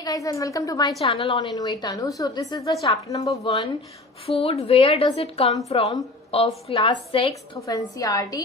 Hey guys and welcome to my channel on Innovate Tanu. So this is the chapter number 1, food, where does it come from, of class 6th of NCERT.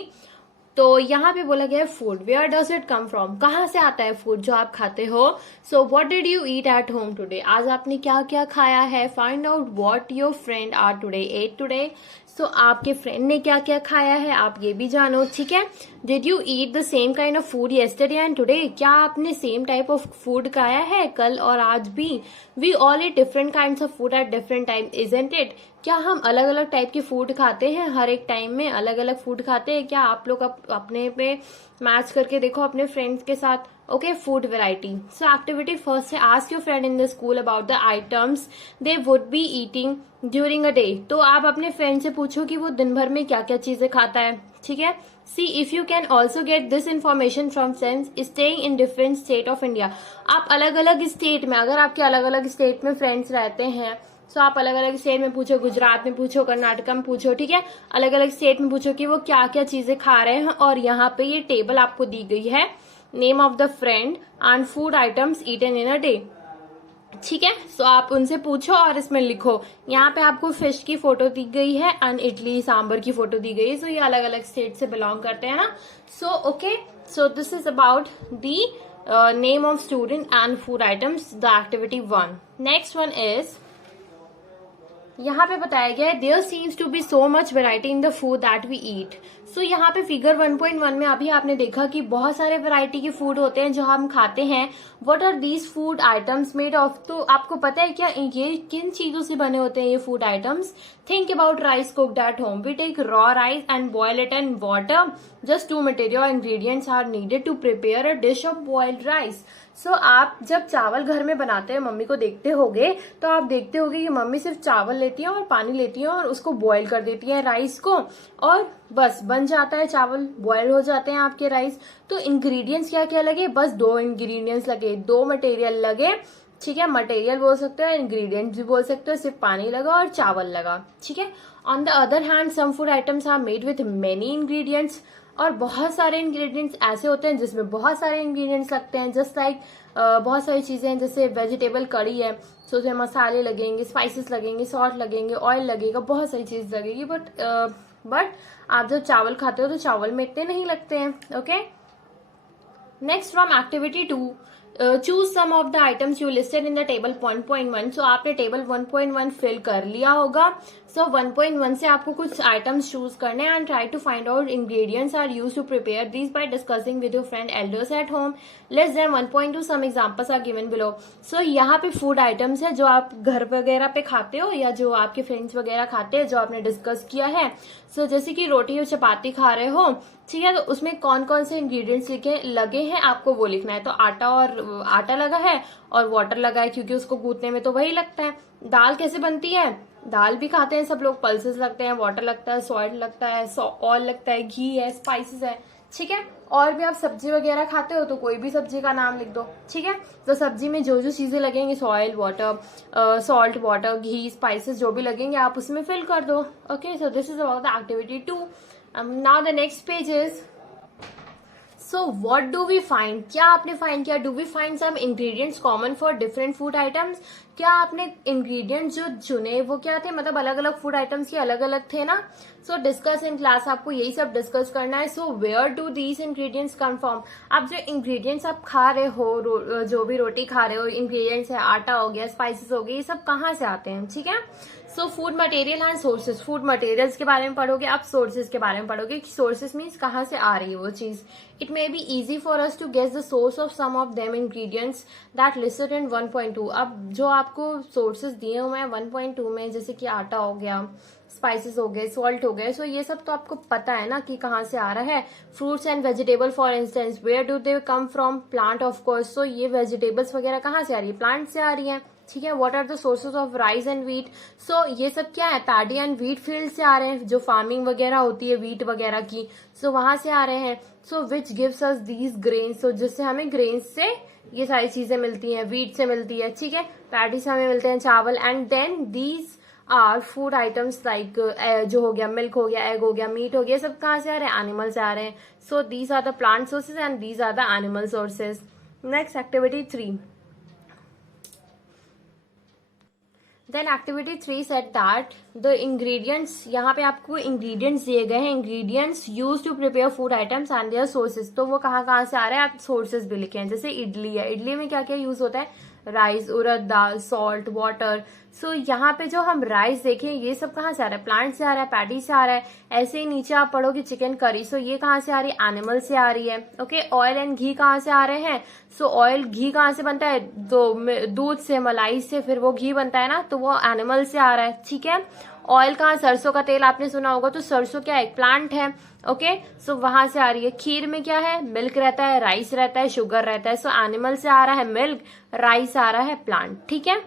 तो यहाँ पे बोला गया है food, where does it come from, कहाँ से आता है फूड जो आप खाते हो. So what did you eat at home today, आज आपने क्या क्या खाया है. Find out what your friend are today ate today. सो आपके फ्रेंड ने क्या क्या खाया है आप ये भी जानो, ठीक है. Did you eat the same kind of food yesterday and today, क्या आपने सेम टाइप ऑफ फूड खाया है कल और आज भी. We all eat different kinds of food at different time, isn't it, क्या हम अलग अलग टाइप के फूड खाते हैं, हर एक टाइम में अलग अलग फूड खाते हैं क्या. आप लोग अपने पे मैच करके देखो अपने फ्रेंड्स के साथ. Okay, food variety. So activity first है, ask your friend in the school about the items they would be eating during a day. तो आप अपने फ्रेंड से पूछो कि वो दिन भर में क्या क्या चीजें खाता है, ठीक है. See if you can also get this information from friends staying in different state of India. आप अलग अलग स्टेट में, अगर आपके अलग अलग स्टेट में फ्रेंड्स रहते हैं तो आप अलग अलग स्टेट में पूछो, गुजरात में पूछो, कर्नाटक में पूछो, ठीक है. अलग अलग स्टेट में पूछो कि वो क्या क्या चीजें खा रहे हैं. और यहाँ पे ये टेबल आपको दी गई है, name of the friend and food items eaten in a day, ठीक है. सो आप उनसे पूछो और इसमें लिखो. यहाँ पे आपको फिश की फोटो दी गई है एंड इडली सांबर की फोटो दी गई है. सो ये अलग अलग स्टेट से बिलोंग करते हैं ना. So okay, so this is about the name of student and food items, the activity 1. Next one is, यहाँ पे बताया गया है there seems to be so much variety in the food that we eat. So यहाँ पे figure 1.1 में अभी आपने देखा कि बहुत सारे वैरायटी के फूड होते हैं जो हम खाते हैं. What are these food items made of, तो आपको पता है क्या ये किन चीजों से बने होते हैं ये food items. Think about rice cooked at home. We take raw rice and boil it in water. Just 2 material ingredients are needed to prepare a dish of boiled rice. So आप जब चावल घर में बनाते हैं मम्मी को देखते होगे तो आप देखते होगे कि मम्मी सिर्फ चावल लेती है और पानी लेती है और उसको बॉईल कर देती है राइस को, और बस बन जाता है चावल, बॉयल हो जाते हैं आपके राइस. तो इंग्रेडिएंट्स क्या क्या लगे, बस 2 इंग्रेडिएंट्स लगे, 2 मटेरियल लगे, ठीक है. मटेरियल बोल सकते हो, इंग्रेडिएंट्स भी बोल सकते हो, सिर्फ पानी लगा और चावल लगा, ठीक है. On the other hand some food items are made with many ingredients, और बहुत सारे इंग्रेडिएंट्स ऐसे होते हैं जिसमें बहुत सारे इंग्रेडिएंट्स लगते हैं. जस्ट लाइक बहुत सारी चीजें हैं, जैसे वेजिटेबल कड़ी है तो उसमें मसाले लगेंगे, स्पाइसेस लगेंगे, सॉल्ट लगेंगे, ऑयल लगेगा, बहुत सारी चीज लगेगी. बट आप जब चावल खाते हो तो चावल में इतने नहीं लगते हैं. Okay, next from activity 2, choose some of the items you listed in the table 1.1. So आपने टेबल 1.1 फिल कर लिया होगा. सो 1.1 से आपको कुछ आइटम्स चूज करने हैं and try to find out ingredients are use to prepare these by discussing with your friend elders at home. Less than 1.2 some examples are given below. So यहाँ पे फूड आइटम्स है जो आप घर वगैरह पे खाते हो या जो आपके फ्रेंड्स वगैरह खाते हैं जो आपने डिस्कस किया है. सो जैसे कि रोटी और चपाती खा रहे हो, ठीक है, तो उसमें कौन कौन से इंग्रेडिएंट्स लगे हैं आपको वो लिखना है. तो आटा लगा है और वाटर लगा है क्योंकि उसको गूंथने में तो वही लगता है. दाल कैसे बनती है, दाल भी खाते हैं सब लोग, पल्सेस लगते हैं, वाटर लगता है, सॉल्ट लगता है, ऑयल लगता है, घी है, स्पाइसेस है, ठीक है. और भी आप सब्जी वगैरह खाते हो तो कोई भी सब्जी का नाम लिख दो, ठीक है. तो सब्जी में जो जो चीजें लगेंगी, सॉइल वाटर, सॉल्ट वाटर, घी, स्पाइसेस जो भी लगेंगे आप उसमें फिल कर दो. Okay, so this is about the activity 2. Now the next page is, so what do we find, क्या आपने फाइंड किया. Do we find some ingredients common for different food items, क्या आपने इंग्रेडिएंट्स जो चुने वो क्या थे, मतलब अलग अलग फूड आइटम्स के अलग अलग थे ना. सो डिस्कस इन क्लास, आपको यही सब डिस्कस करना है. So where do these ingredients come from, आप जो इंग्रेडिएंट्स आप खा रहे हो, जो भी रोटी खा रहे हो, इंग्रेडिएंट्स है, आटा हो गया, स्पाइसेस हो गए, ये सब कहाँ से आते हैं, ठीक है. So food material and sources, food materials के बारे में पढ़ोगे आप, सोर्सेज के बारे में पढ़ोगे. सोर्सेज मीन्स कहाँ से आ रही है वो चीज. It may be easy for us to guess the source of some of them ingredients that listed in 1.2. अब जो आपको सोर्सेज दिए हुए हैं 1.2 में, जैसे कि आटा हो गया, स्पाइसेस हो गए, सॉल्ट हो गए, सो ये सब तो आपको पता है ना कि कहाँ से आ रहा है. Fruits and vegetable for instance, where do they come from, plant of course. So ये वेजिटेबल्स वगैरह कहाँ से आ रही है, प्लांट से आ रही है, ठीक है. What are the sources of rice and wheat. So ये सब क्या है, पैडी एंड व्हीट फील्ड से आ रहे हैं, जो फार्मिंग वगैरह होती है व्हीट वगैरह की, सो वहां से आ रहे हैं. So which gives us these grains, so जिससे हमें ग्रेन्स से ये सारी चीजें मिलती हैं, व्हीट से मिलती है, ठीक है, पैडी से हमें मिलते हैं चावल. And then these are food items like जो हो गया, मिल्क हो गया, एग हो गया, मीट हो गया, सब कहाँ से आ रहे हैं, एनिमल से आ रहे हैं. So these are the plant sources and these are the animal sources. Next activity 3, then activity 3 set that the ingredients, यहाँ पे आपको इंग्रेडिएंट्स दिए गए हैं, ingredients use to prepare food items and their sources. तो वो कहाँ कहाँ से आ रहे हैं, आप सोर्सेज भी लिखे हैं। जैसे इडली है, इडली में क्या क्या यूज होता है, राइस, उड़द दाल, सॉल्ट, वाटर। सो यहाँ पे जो हम राइस देखें, ये सब कहाँ से आ रहा है, प्लांट से आ रहा है, पैटी से आ रहा है। ऐसे ही नीचे आप पढ़ोगे चिकन करी, सो ये कहाँ से आ रही है, एनिमल से आ रही है। ओके, ऑयल एंड घी कहाँ से आ रहे हैं, सो ऑयल घी कहाँ से बनता है, तो दूध से, मलाई से, फिर वो घी बनता है ना, तो वो एनिमल से आ रहा है। ठीक है, ऑयल कहाँ, सरसों का तेल आपने सुना होगा, तो सरसों क्या है, प्लांट है। ओके, सो वहां से आ रही है। खीर में क्या है, मिल्क रहता है, राइस रहता है, शुगर रहता है। सो एनिमल से आ रहा है मिल्क, राइस आ रहा है प्लांट। ठीक है,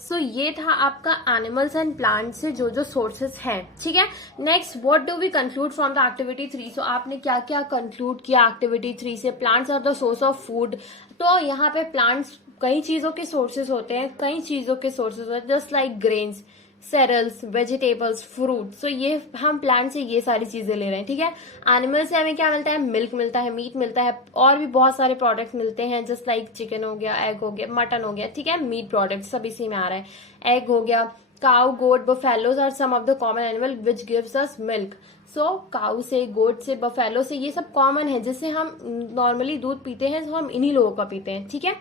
सो ये था आपका एनिमल्स एंड प्लांट से जो जो सोर्सेस हैं। ठीक है, next what do we conclude from the activity 3। So आपने क्या क्या कंक्लूड किया एक्टिविटी 3 से, plants are the source of food. तो यहाँ पे प्लांट्स कई चीजों के सोर्सेज होते हैं, कई चीजों के सोर्सेज होते हैं, just like grains, cereals, vegetables, fruit. So ये हम प्लांट से ये सारी चीजें ले रहे हैं। ठीक है, एनिमल से हमें क्या मिलता है, मिल्क मिलता है, मीट मिलता है, और भी बहुत सारे प्रोडक्ट्स मिलते हैं, जस्ट लाइक चिकन हो गया, एग हो गया, मटन हो गया। ठीक है, मीट प्रोडक्ट सब इसी में आ रहा है। एग हो गया, cow, goat, buffaloes are some of the common animal which gives us milk. So cow से, गोट से, बफेलो से, ये सब कॉमन है, जिससे हम नॉर्मली दूध पीते हैं, तो हम इन्हीं लोगों का पीते हैं। ठीक है,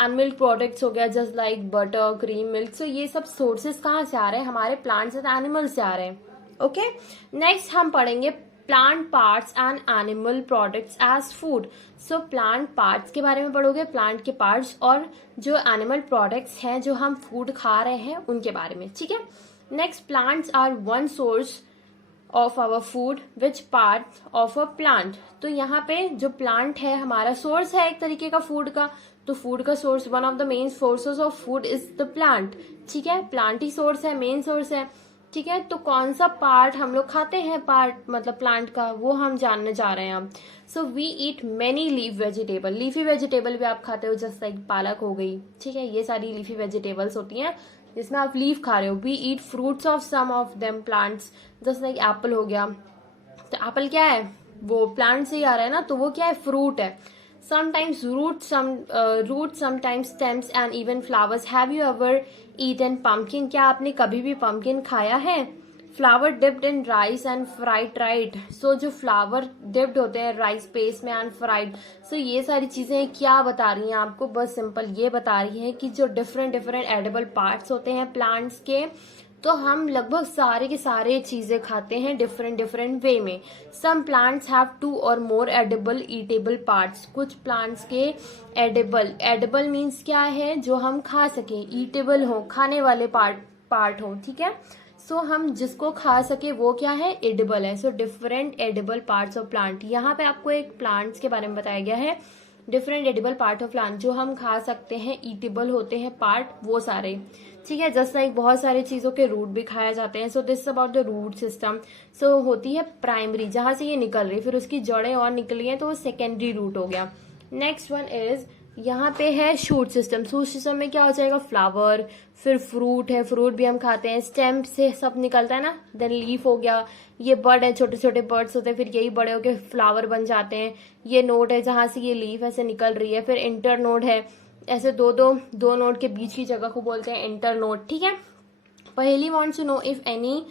एंड मिल्क प्रोडक्ट्स हो गया, just like butter, cream, milk. So ये सब सोर्सेस कहाँ से आ रहे हैं, हमारे प्लांट्स एंड एनिमल्स से आ रहे हैं। ओके, नेक्स्ट हम पढ़ेंगे plant parts and animal products as food. So plant parts के बारे में पढ़ोगे, प्लांट के पार्ट्स, और जो एनिमल प्रोडक्ट्स हैं जो हम फूड खा रहे हैं उनके बारे में। ठीक है, next plants are one source of our food which part of a plant. तो यहाँ पे जो प्लांट है हमारा सोर्स है एक तरीके का फूड का। तो फूड का source, one of the main sources of food is the plant. ठीक है, प्लांट ही सोर्स है, मेन सोर्स है। ठीक है, तो कौन सा पार्ट हम लोग खाते हैं, पार्ट मतलब प्लांट का, वो हम जानने जा रहे हैं अब। So we eat many leaf vegetable, leafy vegetable भी आप खाते हो, जस्ट लाइक पालक हो गई। ठीक है, ये सारी लीफी वेजिटेबल्स होती हैं जिसमें आप लीफ खा रहे हो। We eat fruits of some of them plants, just like apple हो गया। तो एप्पल क्या है, वो प्लांट से ही आ रहा है ना, तो वो क्या है, फ्रूट है। sometimes roots, sometimes stems and even flowers. Have you ever eaten pumpkin? क्या आपने कभी भी pumpkin खाया है? Flower dipped in rice and fried, right. So जो फ्लावर डिप्ड होते हैं राइस पेस्ट में एंड फ्राइड, सो ये सारी चीजें क्या बता रही हैं आपको, बस सिंपल ये बता रही हैं कि जो डिफरेंट डिफरेंट एडिबल पार्ट्स होते हैं प्लांट्स के, तो हम लगभग सारे के सारे चीजें खाते हैं डिफरेंट डिफरेंट वे में। सम प्लांट्स हैव 2 और मोर एडिबल ईटेबल पार्ट्स। कुछ प्लांट्स के एडिबल, एडिबल मीन्स क्या है, जो हम खा सकें, ईटेबल हो, खाने वाले पार्ट हो। ठीक है, सो हम जिसको खा सके वो क्या है, एडिबल है। So different edible parts of plant. यहाँ पे आपको एक प्लांट्स के बारे में बताया गया है, different edible part of plant, जो हम खा सकते हैं, ईटेबल होते हैं पार्ट, वो सारे। ठीक है, जस्ट लाइक बहुत सारी चीजों के रूट भी खाए जाते हैं। So this about the root system. So होती है प्राइमरी, जहां से ये निकल रही, फिर उसकी जड़ें और निकली हैं, तो वो सेकेंडरी रूट हो गया। नेक्स्ट वन इज, यहाँ पे है शूट सिस्टम। शूट सिस्टम में क्या हो जाएगा, फ्लावर, फिर फ्रूट है, फ्रूट भी हम खाते हैं, स्टेम से सब निकलता है ना, देन लीफ हो गया, ये बर्ड है, छोटे छोटे बर्ड्स होते हैं, फिर यही बड़े होके फ्लावर बन जाते हैं। ये नोड है जहां से ये लीफ ऐसे निकल रही है, फिर इंटर नोड है, ऐसे दो नोड के बीच की जगह को बोलते हैं इंटर नोड। ठीक है, पहली wants to know if any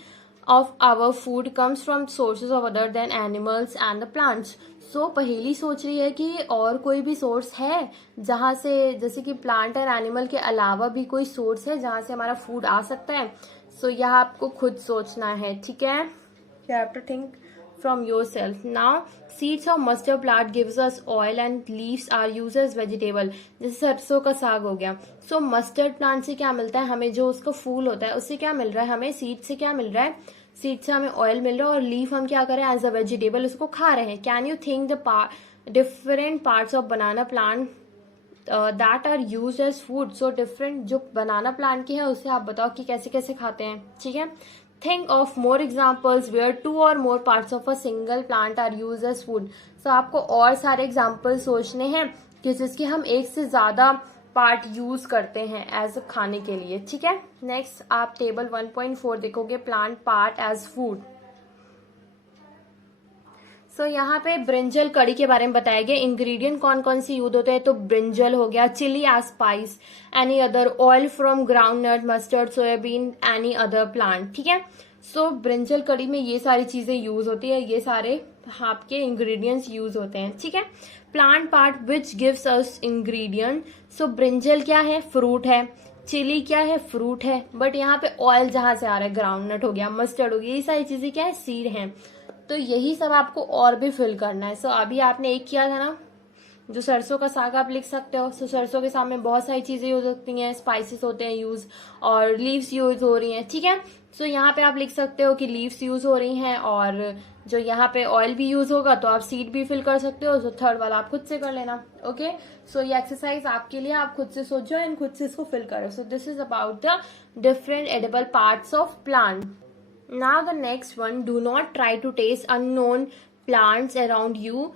of our food comes from sources of other than animals and the plants. So पहेली सोच रही है कि और कोई भी सोर्स है जहां से, जैसे कि प्लांट और एनिमल के अलावा भी कोई सोर्स है जहां से हमारा फूड आ सकता है। सो यह आपको खुद सोचना है। ठीक है, you have to think from yourself. Now seeds of mustard plant gives us oil and leaves are used as vegetable. जैसे सरसों का साग हो गया। सो मस्टर्ड प्लांट से क्या मिलता है हमें, जो उसका फूल होता है उससे क्या मिल रहा है हमें, सीड से क्या मिल रहा है, सीड से हमें ऑयल मिल रहा है, और लीफ हम क्या करें, एज अ वेजिटेबल उसको खा रहे हैं। Can you think the different parts of banana plant that are use as food. So different जो बनाना प्लांट की है उससे आप बताओ कि कैसे कैसे खाते हैं। ठीक है, think of more examples where 2 or more parts of a single plant are used as food. So आपको और सारे एग्जाम्पल सोचने हैं कि जिसके हम एक से ज्यादा पार्ट यूज करते हैं एज खाने के लिए। ठीक है, नेक्स्ट आप टेबल 1.4 देखोगे, प्लांट पार्ट एज फूड। सो यहाँ पे ब्रिंजल कड़ी के बारे में बताया गया। इंग्रेडिएंट कौन कौन से यूज होते हैं, तो ब्रिंजल हो गया, chilli as spice, any other oil from ground nut, mustard, soybean, any other plant. ठीक है, सो ब्रिंजल कड़ी में ये सारी चीजें यूज होती है, ये सारे आपके इंग्रेडिएंट्स यूज होते हैं। ठीक है, plant part which gives us ingredient. So brinjal क्या है, फ्रूट है, चिली क्या है, फ्रूट है, बट यहाँ पे ऑयल जहां से आ रहा है, ग्राउंड नट हो गया, मस्टर्ड हो गया, ये सारी चीजें क्या है, सीड हैं। तो यही सब आपको और भी फिल करना है। सो अभी आपने एक किया था ना, जो सरसों का साग आप लिख सकते हो। सो सरसों के साग में बहुत सारी चीजें यूज होती हैं, स्पाइसेस होते हैं यूज, और लीव्स यूज हो रही हैं। ठीक है, सो यहाँ पे आप लिख सकते हो कि लीव्स यूज हो रही हैं, और जो यहाँ पे ऑयल भी यूज होगा तो आप सीड भी फिल कर सकते हो। तो थर्ड वाला आप खुद से कर लेना। ओके, सो ये एक्सरसाइज आपके लिए, आप खुद से सोचो एंड खुद से इसको फिल करो। सो this is about the different edible parts of plant. Now the next one, do not try to taste unknown plants around you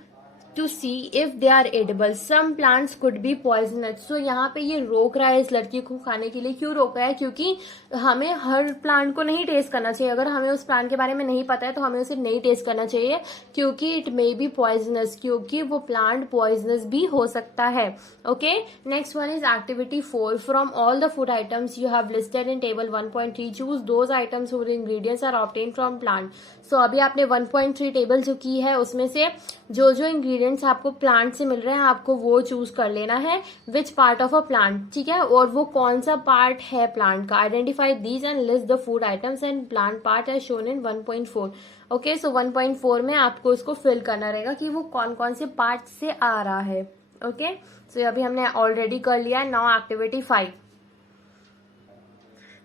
to see if they are edible. Some plants could be poisonous. So यहाँ पे ये रोक रहा है इस लड़की को खाने के लिए। क्यों रोक रहा है, क्योंकि हमें हर प्लांट को नहीं टेस्ट करना चाहिए। अगर हमें उस प्लांट के बारे में नहीं पता है तो हमें उसे नहीं टेस्ट करना चाहिए, क्योंकि इट मे बी पॉइजनस, क्योंकि वो प्लांट पॉइजनस भी हो सकता है। Okay, next one is activity 4। From all the food items you have listed in table 1.3 choose those items whose ingredients are obtained from plant. So अभी आपने 1.3 table जो की है, उसमें से जो जो इंग्रेडिएंट्स आपको प्लांट से मिल रहे हैं, आपको वो चूज कर लेना है, विच पार्ट ऑफ अ प्लांट। ठीक है, और वो कौन सा पार्ट है प्लांट का। Identify these and list the food items and plant part as shown in 1.4। Okay, so 1.4 में आपको इसको फिल करना रहेगा कि वो कौन कौन से पार्ट से आ रहा है। ओके, सो अभी हमने ऑलरेडी कर लिया है। Now activity 5।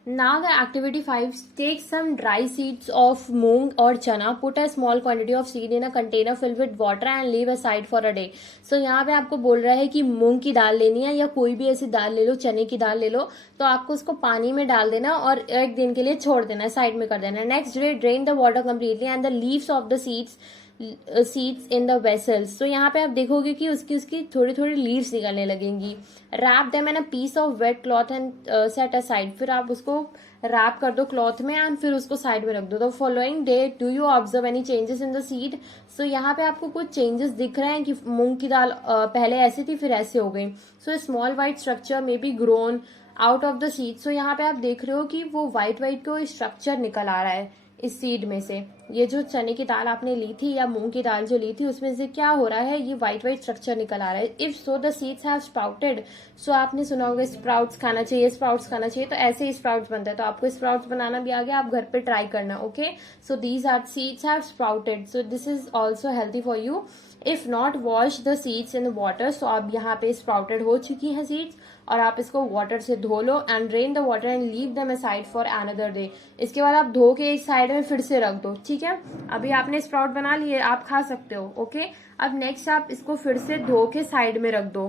Now the activity 5, take some dry seeds of moong or chana, put a small quantity of seed in a container filled with water and leave aside for a day. So यहाँ पे आपको बोल रहा है कि मूंग की दाल लेनी है, या कोई भी ऐसी दाल ले लो, चने की दाल ले लो, तो आपको उसको पानी में डाल देना और एक दिन के लिए छोड़ देना, साइड में कर देना। Next day drain the water completely and the leaves of the seeds in the vessels. तो यहाँ पे आप देखोगे कि उसकी थोड़ी थोड़ी लीव्स निकलने लगेंगी। Wrap them in a piece of wet cloth and set aside. फिर आप उसको रैप कर दो क्लॉथ में एंड फिर उसको साइड में रख दो। The following day do you observe any changes in the seed. So यहाँ पे आपको कुछ चेंजेस दिख रहे हैं कि मूंग की दाल पहले ऐसी थी फिर ऐसे हो गई। So small white structure may be grown out of the seed. So यहाँ पे आप देख रहे हो कि वो व्हाइट व्हाइट को स्ट्रक्चर निकल आ रहा है इस सीड में से। ये जो चने की दाल आपने ली थी या मूंग की दाल जो ली थी, उसमें से क्या हो रहा है, ये व्हाइट व्हाइट स्ट्रक्चर निकल आ रहा है। If so the seeds have sprouted. So आपने सुना होगा स्प्राउट्स खाना चाहिए, स्प्राउट्स खाना चाहिए, तो ऐसे ही स्प्राउट्स बनता है। तो आपको स्प्राउट्स बनाना भी आ गया, आप घर पे ट्राई करना। Okay, so these are seeds have sprouted, so this is also healthy for you. If not wash the seeds in water. So अब यहाँ पे स्प्राउटेड हो चुकी है सीड्स, और आप इसको वाटर से धो लो and drain the water and leave them aside for another day. इसके बाद आप धो के एक साइड में फिर से रख दो। ठीक है, अभी आपने स्प्राउट बना लिए, आप खा सकते हो। ओके, अब नेक्स्ट आप इसको फिर से धो के साइड में रख दो।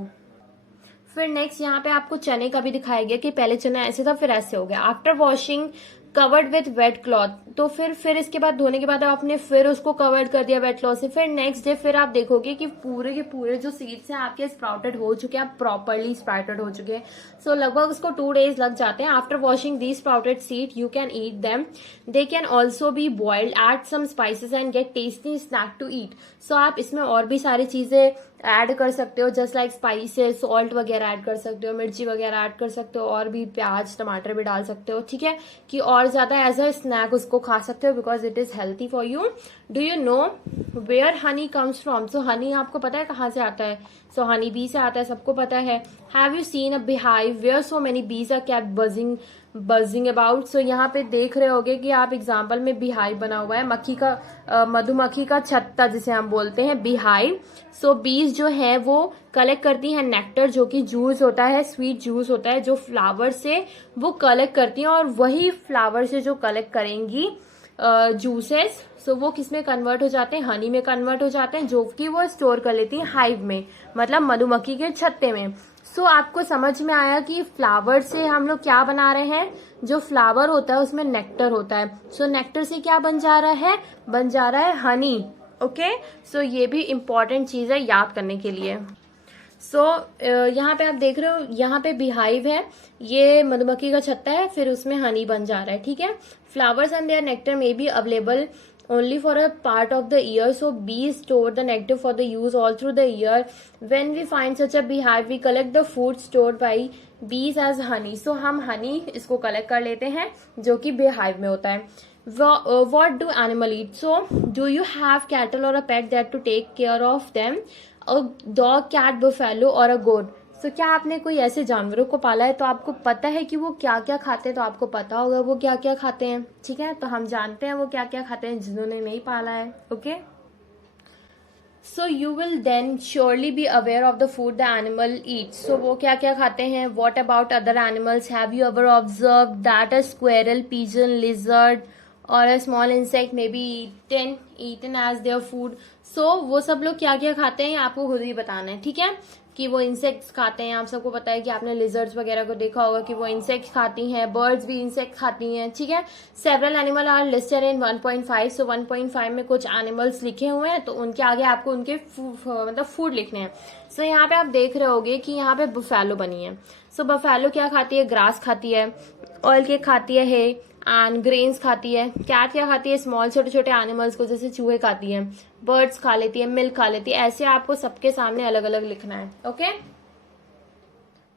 फिर नेक्स्ट यहाँ पे आपको चने का भी दिखाया गया कि पहले चना ऐसे था फिर ऐसे हो गया। After washing covered with wet cloth. तो फिर इसके बाद धोने के बाद आपने फिर उसको कवर्ड कर दिया वेट क्लॉथ से। फिर नेक्स्ट डे फिर आप देखोगे कि पूरे के पूरे जो सीड्स हैं आपके स्प्राउटेड हो चुके हैं, प्रॉपरली स्प्राउटेड हो चुके हैं। सो लगभग उसको 2 days लग जाते हैं। After washing the sprouted seed you can eat them. They can also be boiled, add some spices and get tasty snack to eat. So आप इसमें और भी सारी चीजें ऐड कर सकते हो, जस्ट लाइक स्पाइसेस, सॉल्ट वगैरह ऐड कर सकते हो, मिर्ची वगैरह ऐड कर सकते हो, और भी प्याज टमाटर भी डाल सकते हो। ठीक है, कि और ज्यादा एज अ स्नैक उसको खा सकते हो, because it is healthy for you. Do you know where honey comes from. So honey आपको पता है कहाँ से आता है। सो हनी बी से आता है, सबको पता है। Have you seen a beehive where so many bees are kept buzzing about। सो यहाँ पे देख रहे होगे कि आप एग्जाम्पल में beehive बना हुआ है, मक्खी का मधुमक्खी का छत्ता जिसे हम बोलते हैं beehive। सो बीज जो है वो कलेक्ट करती है नेक्टर, जो कि जूस होता है, स्वीट जूस होता है, जो फ्लावर से वो कलेक्ट करती हैं, और वही फ्लावर से जो कलेक्ट करेंगी जूसेस, सो वो किस में कन्वर्ट हो जाते हैं, हनी में कन्वर्ट हो जाते हैं, जो कि वो स्टोर कर लेती हैं हाइव में, मतलब मधुमक्खी के छत्ते में। सो आपको समझ में आया कि फ्लावर से हम लोग क्या बना रहे हैं। जो फ्लावर होता है उसमें नेक्टर होता है। सो नेक्टर से क्या बन जा रहा है, बन जा रहा है हनी। ओके, सो ये भी इम्पोर्टेंट चीज है याद करने के लिए। सो यहाँ पे आप देख रहे हो, यहाँ पे beehive है, ये मधुमक्खी का छत्ता है, फिर उसमें हनी बन जा रहा है। ठीक है, flowers and their nectar may be available only for a part of the year, so bees store the nectar for the use all through the year. When we find such a beehive, we collect the food stored by bees as honey. So हम honey इसको collect कर लेते हैं जो कि beehive में होता है. What do animal eat? So do you have cattle or a pet that to take care of them? A dog, cat, buffalo or a goat? So क्या आपने कोई ऐसे जानवरों को पाला है तो आपको पता है कि वो क्या क्या खाते हैं, तो आपको पता होगा वो क्या क्या खाते हैं. ठीक है, तो हम जानते हैं वो क्या क्या खाते हैं जिन्होंने नहीं पाला है. Okay, so you will then surely be aware of the food the animal eats. So वो क्या क्या खाते हैं. What about other animals? Have you ever observe that a squirrel, pigeon, lizard और a small insect may be eaten as their food. So वो सब लोग क्या क्या खाते हैं आपको खुद ही बताना है. ठीक है, कि वो इंसेक्ट्स खाते हैं. आप सबको पता है कि आपने लिजर्ड्स वगैरह को देखा होगा कि वो इंसेक्ट्स खाती हैं. बर्ड्स भी इंसेक्ट खाती हैं. ठीक है, several animal are listed in 1.5. So 1.5 में कुछ एनिमल्स लिखे हुए हैं, तो उनके आगे आपको उनके मतलब फूड लिखने हैं. सो यहाँ पे आप देख रहे होगे कि यहाँ पे बफेलो बनी है. सो बफेलो क्या खाती है? ग्रास खाती है, ऑयल केक खाती है एंड ग्रेन्स खाती है. कैट क्या खाती है? स्मॉल छोटे छोटे एनिमल्स को, जैसे चूहे खाती है. बर्ड्स खा लेती है, मिल्क खा लेती है. ऐसे आपको सबके सामने अलग अलग लिखना है. ओके,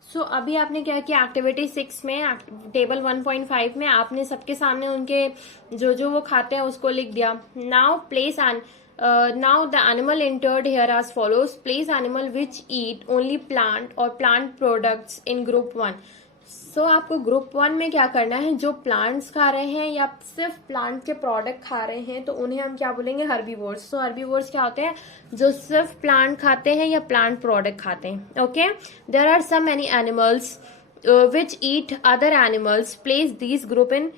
सो अभी आपने क्या किया, एक्टिविटी 6 में टेबल 1.5 में आपने सबके सामने उनके जो जो वो खाते हैं उसको लिख दिया. Now place and now the animal entered here as follows. Place animal which eat only plant or plant products in group 1. सो आपको ग्रुप 1 में क्या करना है, जो प्लांट्स खा रहे हैं या सिर्फ प्लांट के प्रोडक्ट खा रहे हैं तो उन्हें हम क्या बोलेंगे? हर्बीवोर्स. सो हर्बीवोर्स क्या होते हैं? जो सिर्फ प्लांट खाते हैं या प्लांट प्रोडक्ट खाते हैं. Okay, there are some many animals which eat other animals. Place these group in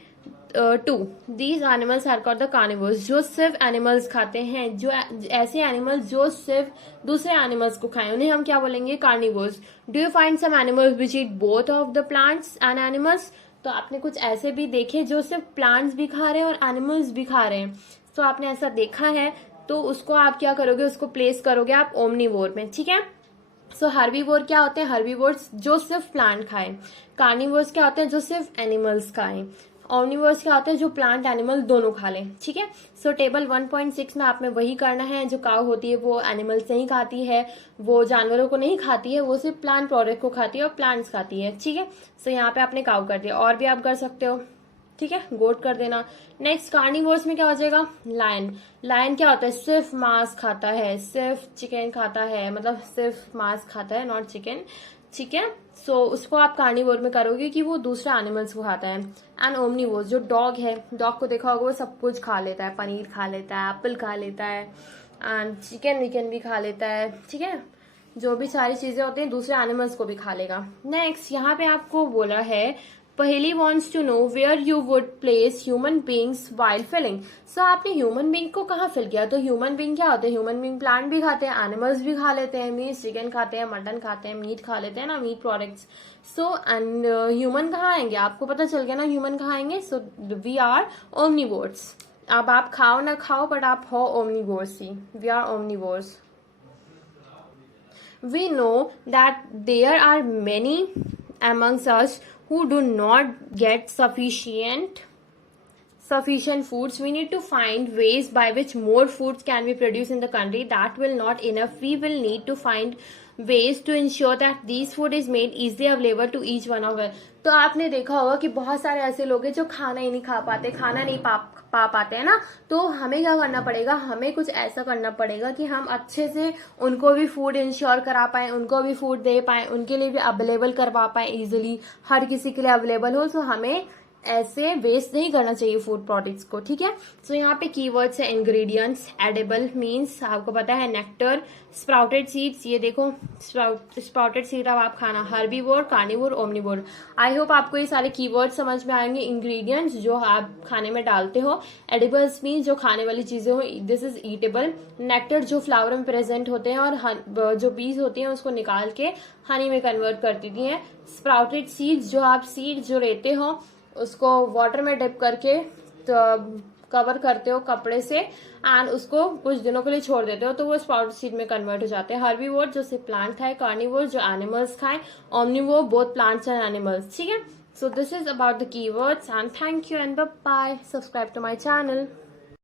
2. These animals are called the carnivores. जो सिर्फ एनिमल्स खाते हैं, जो ऐसे एनिमल्स जो सिर्फ दूसरे एनिमल्स को खाएं, उन्हें हम क्या बोलेंगे? Carnivores. Do you find some animals which eat both of the plants and animals. तो आपने कुछ ऐसे भी देखे जो सिर्फ प्लांट्स भी खा रहे हैं और एनिमल्स भी खा रहे हैं. तो आपने ऐसा देखा है तो उसको आप क्या करोगे? उसको प्लेस करोगे आप ओमनीवोर में. ठीक है, सो हर्बीवोर क्या होते हैं? हर्बीवोर्स जो सिर्फ प्लांट खाएं. कार्निवोर्स क्या होते हैं? जो सिर्फ एनिमल्स खाएं. ऑमनीवर्स क्या होते हैं? जो प्लांट एनिमल दोनों खा लें. ठीक है, सो टेबल 1.6 में आपने वही करना है. जो काऊ होती है वो एनिमल्स नहीं खाती है, वो जानवरों को नहीं खाती है, वो सिर्फ प्लांट प्रोडक्ट को खाती है और प्लांट्स खाती है. ठीक है, सो यहाँ पे आपने काऊ कर दिया. और भी आप कर सकते हो. ठीक है, गोट कर देना. नेक्स्ट कार्निवोर्स में क्या हो जाएगा? लायन. लायन क्या होता है? सिर्फ मांस खाता है, सिर्फ चिकन खाता है, मतलब सिर्फ मांस खाता है, नॉट चिकन. ठीक है, सो उसको आप कार्निवोर में करोगे कि वो दूसरे एनिमल्स को खाता है. एंड ओमनीवोर जो डॉग है, डॉग को देखा होगा वो सब कुछ खा लेता है. पनीर खा लेता है, एप्पल खा लेता है एंड चिकन भी खा लेता है. ठीक है, जो भी सारी चीजें होती हैं दूसरे एनिमल्स को भी खा लेगा. नेक्स्ट यहाँ पे आपको बोला है पहली wants to know where you would place human beings while filling. So आपने ह्यूमन बींग को कहाँ फिल किया? तो ह्यूमन बींग क्या होते हैं? ह्यूमन बींग प्लांट भी खाते हैं, एनिमल्स भी खा लेते हैं. मीट, चिकन खाते हैं, मटन खाते हैं, मीट खा लेते हैं ना, meat products. So and human कहाँ आएंगे? आपको पता चल गया ना ह्यूमन कहाँ आएंगे. So we are omnivores. अब आप खाओ ना खाओ बट आप हो ओमनीवोर्स ही. We are omnivores. We know that there are many amongst us who do not get sufficient foods. We need to find ways by which more foods can be produced in the country. That will not enough. We will need to find ways to ensure that these food is made easily available to each one of us. तो आपने देखा होगा कि बहुत सारे ऐसे लोग हैं जो खाना ही नहीं खा पाते, खाना नहीं पा पाते हैं ना. तो हमें क्या करना पड़ेगा? हमें कुछ ऐसा करना पड़ेगा कि हम अच्छे से उनको भी फूड इंश्योर करा पाए, उनको भी फूड दे पाए, उनके लिए भी अवेलेबल करवा पाए इजिली, हर किसी के लिए अवेलेबल हो. सो हमें ऐसे वेस्ट नहीं करना चाहिए फूड प्रोडक्ट्स को. ठीक है, सो यहाँ पे कीवर्ड्स है इंग्रेडिएंट्स. एडिबल मीन्स आपको पता है नेक्टर. स्प्राउटेड सीड्स, ये देखो स्प्राउटेड सीड अब आप खाना. Herbivore, carnivore, omnivore. I hope आपको ये सारे कीवर्ड समझ में आएंगे. इंग्रेडिएंट्स जो आप खाने में डालते हो. एडिबल्स मीन्स जो खाने वाली चीजें हो, दिस इज ईटेबल. नेक्टर जो फ्लावर में प्रेजेंट होते हैं और जो बीज होती हैं उसको निकाल के हनी में कन्वर्ट कर देती हैं. स्प्राउटेड सीड्स जो आप सीड जो लेते हो उसको वाटर में डिप करके तो कवर करते हो कपड़े से एंड उसको कुछ दिनों के लिए छोड़ देते हो तो वो स्प्राउटेड सीड में कन्वर्ट हो जाते हैं. हर्बीवोर जो सिर्फ प्लांट खाए, कार्निवोर जो एनिमल्स खाए, omnivore both plants and animals. ठीक है, so this is about the keywords and thank you and bye. Subscribe to my channel.